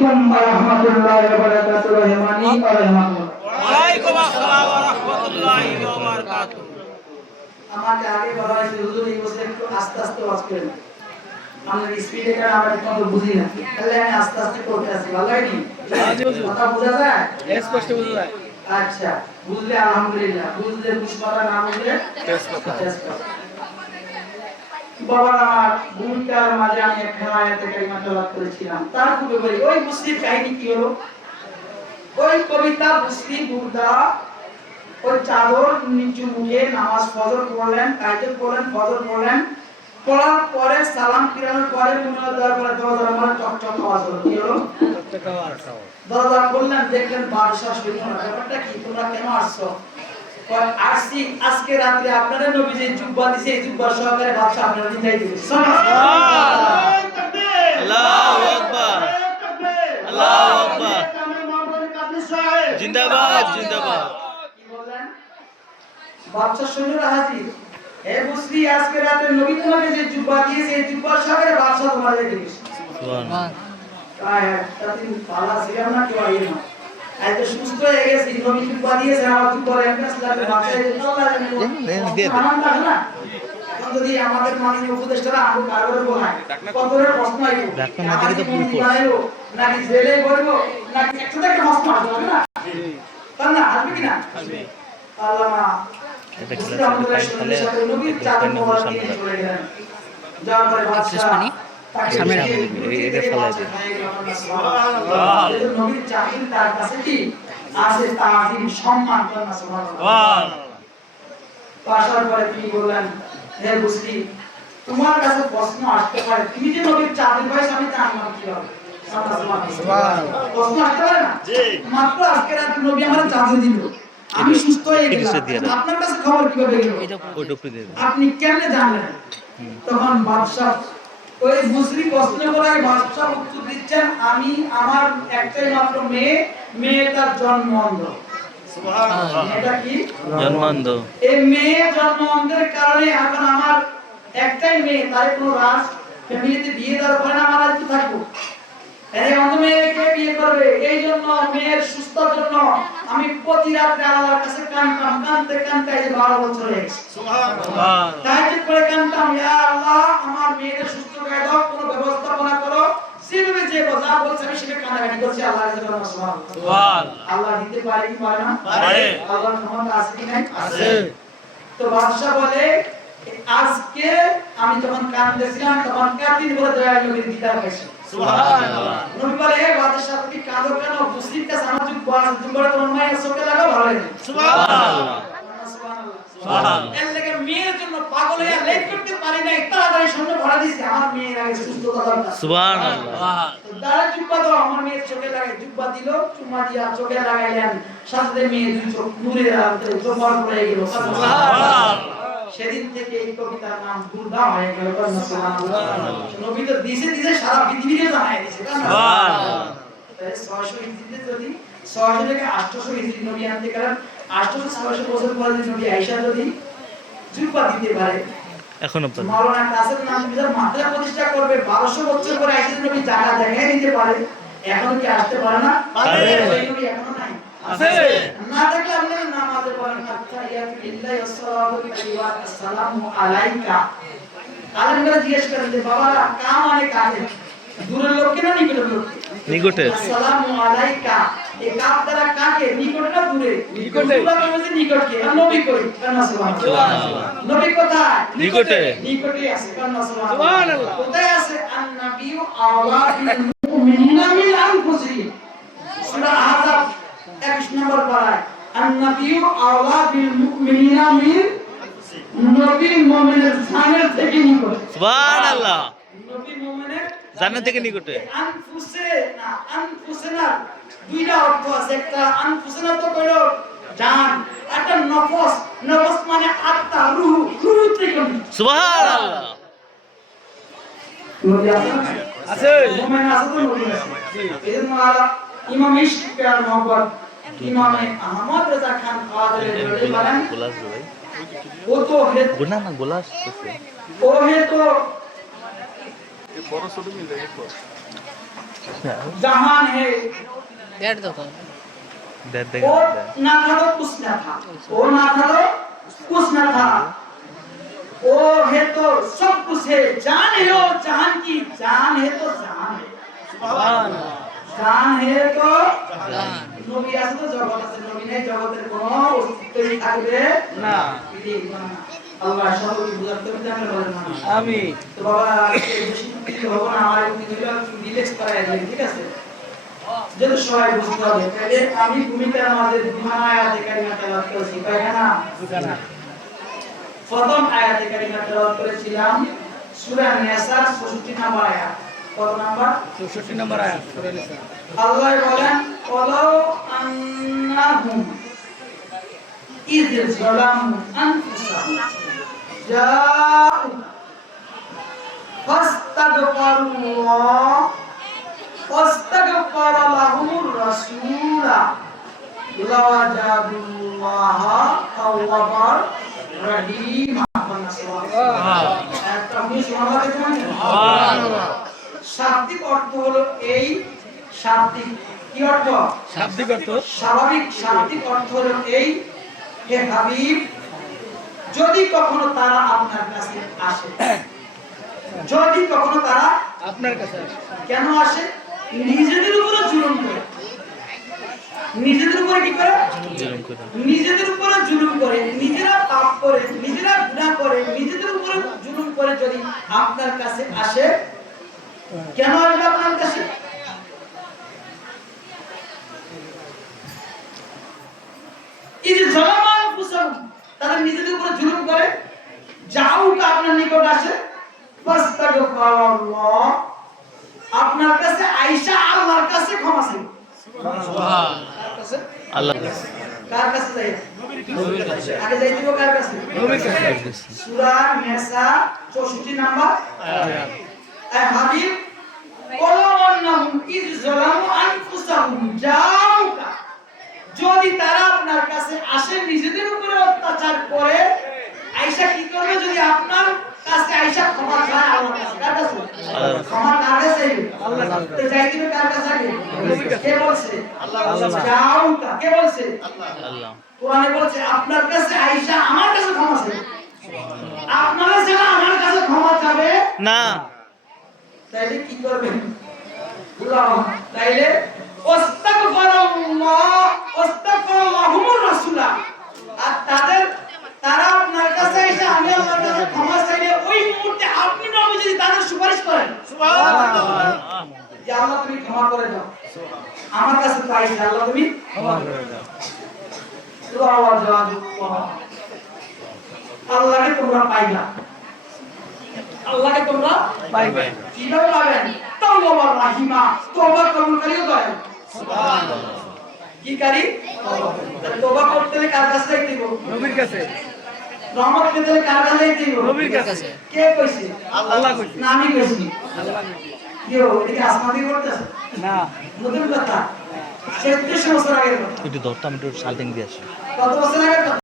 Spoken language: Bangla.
warahmatullahi wabarakatuh. Rahimani wa rahimakumullah। ওয়ালাইকুম আসসালাম ওয়া রাহমাতুল্লাহি ওয়া বারাকাতুহু। আমাকে আগে বলা হয়েছিল হুজুর এই বছর একটু আস্তে আস্তে ওয়াজ করেন। আমরা স্পিডে কারণে আমরা ঠিকমতো বুঝি না। তাহলে আমি আস্তে আস্তে করতে আছি। ভালো হয়নি? কথা বোঝা যায়? স্পষ্ট বোঝা যায়। আচ্ছা, বুঝলে আলহামদুলিল্লাহ। বুঝলে বুঝপারা, না বুঝলে টেস্ট কথা। বাবা আমার ভূমিকার মাঝে আমি একখানা আয়াতে কারিমা তেলাওয়াত করেছিলাম। তার পূর্বে বলি ওই মুসলিম কাহিনী কি হলো? ওই কবিতা মুসলিম বুর্দা ওই চাদর নিচু মুখে নামাজ ফজর পড়লেন, তাহাজ্জুদ পড়লেন, ফজর পড়লেন, পড়ার পরে সালাম ফিরানোর পরে মুনাজাত দেওয়ার পরে দরজা আমার চকচক আওয়াজ হলো। কি হলো? চকচক আওয়াজ। দরজা খুললেন, দেখলেন বাদশা সৈন্য। ব্যাপারটা কি? তোমরা কেন আসছো? আসছি আজকে রাতে আপনাদের নবী যে জুব্বা দিয়েছে এই জুব্বা সহকারে বাদশা আপনারা নিয়ে দিবেন। আল্লাহু আকবার, আল্লাহু আকবার, জিন্দাবাদ জিন্দাবাদ। কি বললেন? বাদশা সৈন্যরা হাজির। হে মুসলি, আজকে রাতে নবী তোমাকে যে জুব্বা দিয়েছে এই জুব্বা সহকারে বাদশা তোমাদের দিয়েছে। সুবহানাল্লাহ। তাতে পালা ছিলাম না কেউ আইয়ে না। আজ তো সুস্থ হয়ে গেছি, নবী জুব্বা দিয়েছে, আমার জুব্বা এমএস লাগে বাদশা এই আনন্দ আছে না? এখন যদি আমাদের মাননীয় উপদেষ্টারা আমু কারবারে বলায় কত ধরনের প্রশ্ন আইবো, ডাক্তার না দিকে তো ফুল বানাইবো নাকি জেলে পড়বো নাকি একসাথে একটা প্রশ্ন আসবে না? তাই না? আসবে কি না? আসবে। আল্লামা এটা কি সাথে নবীর চাদর পরা দিয়ে চলে গেলেন। যাওয়ার পরে বাদশা সামনে রাখবেন, এটা ফলাই দেন। সুবহানাল্লাহ। নবীর চাদর তার কাছে কি আছে? তাজিম, সম্মান। সুবহানাল্লাহ। আসার পরে তিনি বললেন, হে মুসলিম, তোমার কাছে প্রশ্ন আসতে পারে, তুমি যে নবীর চাঁদের ভাই আমি জানলাম কিভাবে? সুবহানাল্লাহ। প্রশ্ন আসতে পারে না? জি। মাত্র আজকে রাতে নবী আমার চাঁদে দিল, আমি সুস্থ হয়ে গেলাম, আপনার কাছে খবর কিভাবে গেল? আপনি কেমনে জানলেন? তখন বাদশা ওই মুসলিম প্রশ্ন করায় বাদশা উত্তর দিচ্ছেন, আমি আমার একটাই মাত্র মেয়ে, মেয়েটার জন্ম অন্ধ। সুবহানাল্লাহ। এটা কি? জন্মান্ধ। এই মেয়ে জন্মান্ধের কারণে এখন আমার একটাই মেয়ে, তার কোনো রাজ ফ্যামিলিতে বিয়ে দেওয়ার পরে না আমার একটু থাকবো। এই অন্ধ মেয়েকে বিয়ে করবে, এই জন্য মেয়ের সুস্থতার জন্য আমি প্রতি রাতে আল্লাহর কাছে কাঁদতাম, কাঁদতে কাঁদতে এই 12 বছর হয়ে গেছে। সুবহানাল্লাহ। তাহাজ্জুদ করে কাঁদতাম, ইয়া আল্লাহ আমার মেয়ের সুস্থ করে দাও, কোনো ব্যবস্থাপনা করো। যেভাবে যে কথা বলছে আমি সেটা কান্নাকাটি করছি আল্লাহর কাছে। সুবহানাল্লাহ। আল্লাহ দিতে পারে কি পারে না? পারে। আল্লাহর ক্ষমতা আছে কি নাই? আছে। তো বাদশা বলে, আজকে আমি যখন কাঁদতেছিলাম তখন কাঁদিন বলে দয়া নবীর দিদার পাইছি। সুবহানাল্লাহ। নবী বলে, হে বাদশা তুমি কাঁদো কেন? মুসলিম কাছে আমার যুগ বাস যুগরে তোমার মায়ের চোখে লাগা ভালো হয়ে যায়। সুবহানাল্লাহ। সুবহানাল্লাহ। এর লাগি মেয়ের জন্য পাগল হয়ে লেট করতে পারি না, তাড়াতাড়ি সামনে ভরা দিয়েছে আমার মেয়ের আগে সুস্থতা দরকার। সুবহানাল্লাহ। দাঁড়া জুব্বা দাও, আমার মেয়ের চোখে লাগাই। জুব্বা দিল, চুম্মা দিয়া চোখে লাগাইলেন, সাথে মেয়ে দুই চোখ নূরে জমর হয়ে গেল। সুবহানাল্লাহ। সেদিন থেকে এই কবিতার নাম বুর্দা হয়ে গেল। সুবহানাল্লাহ। নবী তো দিছে সারা পৃথিবীতে জানায় দিয়েছে। সুবহানাল্লাহ। তাই 600 হিজরিতে যদি 600 থেকে 800 হিজরি নবী আনতে গেলেন, 800 600 বছর পরে যদি নবী আয়েশা যদি জুব্বা দিতে পারে, এখনো মাওলানা কাসেম নামদার মাদ্রাসা প্রতিষ্ঠা করবে, 1200 বছর পরে আয়েশা নবী জায়গা দেখাই দিতে পারে, এখন কি আসতে পারে না? পারে। ওই নবী এখনো নাই, আছে। না থাকলে আপনি নামাজে পড়েন, আত্তাহিয়াতু লিল্লাহি ওয়াসসালাতু আলাইহি আসসালামু আলাইকা। আলেমরা জিজ্ঞেস করেন যে বাবারা কা মানে কাকে? দূরের লোক না নিকটের লোক? নিকটের। আসসালামু আলাইকা এই কাপ দ্বারা কাকে? নিকটে না দূরে? নিকটে। পুরা বলছে নিকটকে। আর নবী কই? কান্না সুবহানাল্লাহ। নবী কোথায়? নিকটে। নিকটে আছে। কান্না সুবহানাল্লাহ। কোথায় আছে? আন নাবিয়্যু আওলা বিল মুমিনিনা মিন আনফুসিহিম। সূরা আহজাব 21 নম্বর পারায় আন নাবিয়্যু আওলা বিল মুমিনিনা মিন, নবী মুমিনের জানের থেকে নিকটে। সুবহানাল্লাহ। নবী মুমিনের জানের থেকে নিকটে। আনফুসিনা, আনফুসিনা দুইটা অর্থ আছে। একটা আনফুসিনা তো কইলো জান, একটা নফস, নফস মানে আত্মা, রূহ, রূহ থেকে। সুবহানাল্লাহ। নবী আছে, মুমিন আছে তো নবী আছে। এজন্য ইমাম ইশক আর মোহাম্মদ ইমামে আহমদ রাজা খান কাদের বলেন, গোলাস ভাই ও তো হে গুনা না গোলাস ও হে তো বড় ছোট মিলে जहान है डेढ़ दो तो वो ना था तो कुछ ना था, वो ना था तो कुछ ना था, वो है तो सब कुछ है, जान है और जहान की जान है तो जहान है, जान है तो नबी আছে তো জগৎ আছে, নবী নেই জগতের কোনো অস্তিত্বই থাকবে না। আল্লাহ সকলকে বুঝাতে হবে আমরা বলেন না আমিন। তো বাবা এই বেশি কিছু হবে না, আমার একটু রিল্যাক্স করায় দিন, ঠিক আছে? যেন সবাই বুঝতে হবে। তাহলে আমি ভূমিকার মাঝে বিমান আয়াতে কারিমা তেলাওয়াত করেছি, তাই না? বুঝানা প্রথম আয়াতে কারিমা তেলাওয়াত করেছিলাম সূরা নিসা 64 নম্বর আয়াত। কত নাম্বার? 64 নম্বর আয়াত সূরা নিসা। আল্লাহ বলেন ওয়ালাউ আন্নাহুম ইয যালামু আনফুসাহুম জাউ ফাস্তাগফিরুল্লাহ ফাস্তাগফারা লাহুমুর রাসূলা লাওয়াজাদুল্লাহা তাওয়াবার রহিমা। একটা আমি শোনাতে চাই। শাব্দিক অর্থ হলো এই, শাব্দিক কি অর্থ? শাব্দিক অর্থ স্বাভাবিক, শাব্দিক অর্থ হলো এই, হে হাবিব যদি কখনো তারা আপনার কাছে আসে, যদি কখনো তারা আপনার কাছে আসে, কেন আসে? নিজেদের উপরে জুলুম করে, নিজেদের উপরে কি করে? জুলুম করে, নিজেদের উপরে জুলুম করে, নিজেরা পাপ করে, নিজেরা গুনাহ করে, নিজেদের উপরে জুলুম করে যদি আপনার কাছে আসে, কেন আসবে আপনার কাছে? এই যে জলামান ফুসাম, তারা নিজেদের উপরে জুলুম করে, যাওকা আপনার নিকট আসে, ফাস্তাগফিরুল্লাহ আপনার কাছে আয়েশা আল্লাহর কাছে ক্ষমা চাই। সুবহান আল্লাহর কাছে। কার কাছে যাই? নবীর কাছে। আগে যাই দিব কার কাছে? নবীর কাছে। সূরা নিসা 64 নাম্বার আয়াত। এই হাবিব ওয়ালাউন্নাহুম ইয যালামু আনফুসাহুম জাউকা, যদি তারা আপনার কাছে আসে নিজেদের উপরে অত্যাচার করে, আয়েশা কি করবে? যদি আপনার কাছে আয়েশা ক্ষমা চায় আল্লাহর কাছে। কার কাছে? ক্ষমা কার কাছে? আল্লাহর কাছে। তো যাই দিবে কার কাছে? আগে কে বলছে? আল্লাহ। জাউকা কে বলছে? আল্লাহ। কোরআনে বলছে আপনার কাছে আয়েশা আমার কাছে ক্ষমা চায়, আপনারা ছাড়া আমার কাছে ক্ষমা চাবে না। তাইলে কি করবেন? তাইলে ওয়াস্তাগফিরুল্লাহুমুর রাসূলা, আর তারা আপনার কাছে এসে আমি আল্লাহর কাছে ক্ষমা চাইলে ওই মুহূর্তে আপনি নবী যদি তাদের সুপারিশ করেন, সুবহানাল্লাহ, যে আল্লাহ তুমি ক্ষমা করে দাও, আমার কাছে তো আয়েশা আল্লাহ তুমি ক্ষমা করে দাও। আল্লাহকে তোমরা পাইবা, আল্লাহকে তোমরা পাইবে। কিভাবে পাবেন? তাওয়াবার রাহিমা, তওবা কবুলকারী ও দয়ালু। সুবহানাল্লাহ। কি করি? তওবা করতে হলে কার কাছে যাইতে হবে? নবীর কাছে। রহমত পেতে হলে কার কাছে যাইতে হবে? নবীর কাছে। কে কইছে? আল্লাহ কইছে। না আমি কইছি? আল্লাহ কইছে। কিও এটা আসমানি করতেছে না, নতুন কথা 1400 বছর আগের কথা। একটু দরটা আমি একটু শাল্টিং দিয়ে আসি। কত বছর আগের কথা?